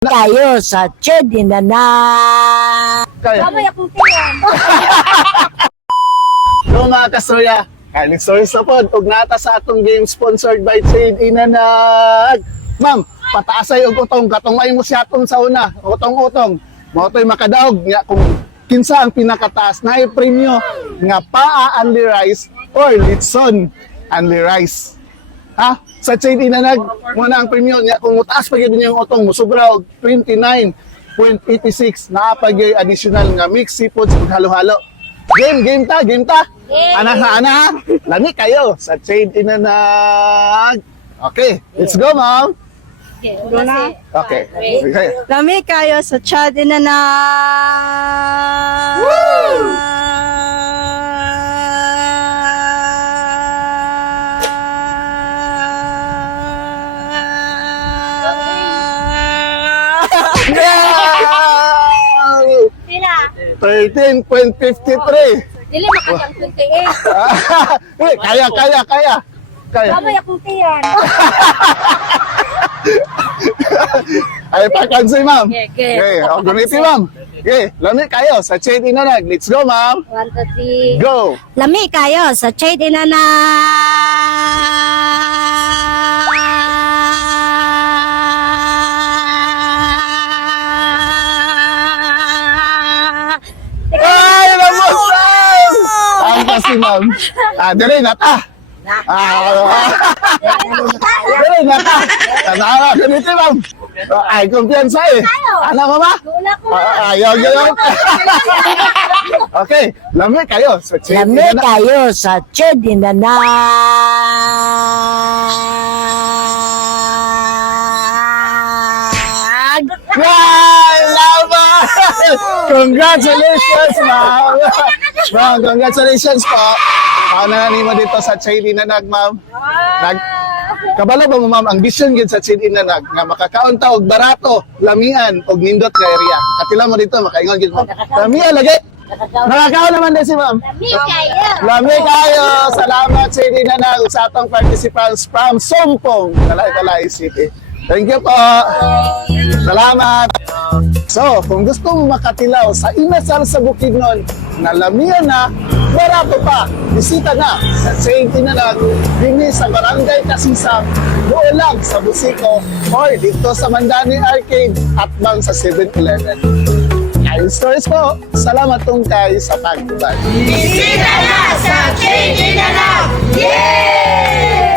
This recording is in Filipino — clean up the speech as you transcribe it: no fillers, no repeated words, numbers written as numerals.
Tayo sa Chedi na na. Kaya. Mamaya kung tiyan. So mga kastroya, kaling stories na po. Ugnata sa atong game sponsored by Trade Inanag. Ma'am, pataasay og utong. Katungay mo siya atong sa una. Utong-utong. Mo to'y makadaog. Nga kung kinsa ang pinakataas na premyo nga paa only rice or litson only rice. Ha? Sa Trade Inanag, muna ang premyo niya. Kung mutaas pa yun yung utong mo, sobra og 29.86 na apagay additional nga mixed seafoods ug halo-halo. Game ta. Game. Ana. Lami kayo sa Trade Inanag. Okay, let's go, ma'am. Go na. Okay. Okay. Lami kayo sa Chedi na na. Yeah! Sila. 13.53. Dili makatang 28. Kaya. Mamaya kung tiyan. Ay, pakansi, ma'am. Okay. Okay, o, guniti, ma'am. Okay, lami kayo sa Trade Inanag. Let's go, ma'am. 1, 2, 3. Go! Lami kayo sa Chedi na na. Ay, nabusan! Ang kasi, ma'am. Dali na ta. Dali na ta. Tanawa, guniti, ma'am. Ay, kumpiyansa eh. Ano mo ba? Una ko na. Ayaw. Okay, lami kayo sa Trade Lami Inanag. kayo sa Chedi na na. Wow! Laban! Congratulations, ma'am! Ma'am, congratulations po. Paano mo dito sa Trade Inanag, ma'am? Kabalo ba mo, ma'am, ang vision gid sa Trade Inanag nga makakaon ta og barato, lamian og nindot nga area. Katila mo dito makaingon gid mo. Lamian lagi. Nakakaon naman din si ma'am. Lami kayo. Lami kayo. Salamat Trade Inanag sa atong participants from Sompong, Talay City. Thank you po. Salamat. So, kung gusto mo makatilaw sa inasal sa Bukidnon na lamian na, barato pa, bisita na sa Trade Inanag, dini sa Barangay Kasisang, Buolag sa Busico, or dito sa Mandani Arcade at bang sa 7-Eleven. Kain stories po. Salamat tungkay sa pagtubay. Bisita na sa Trade Inanag! Yay!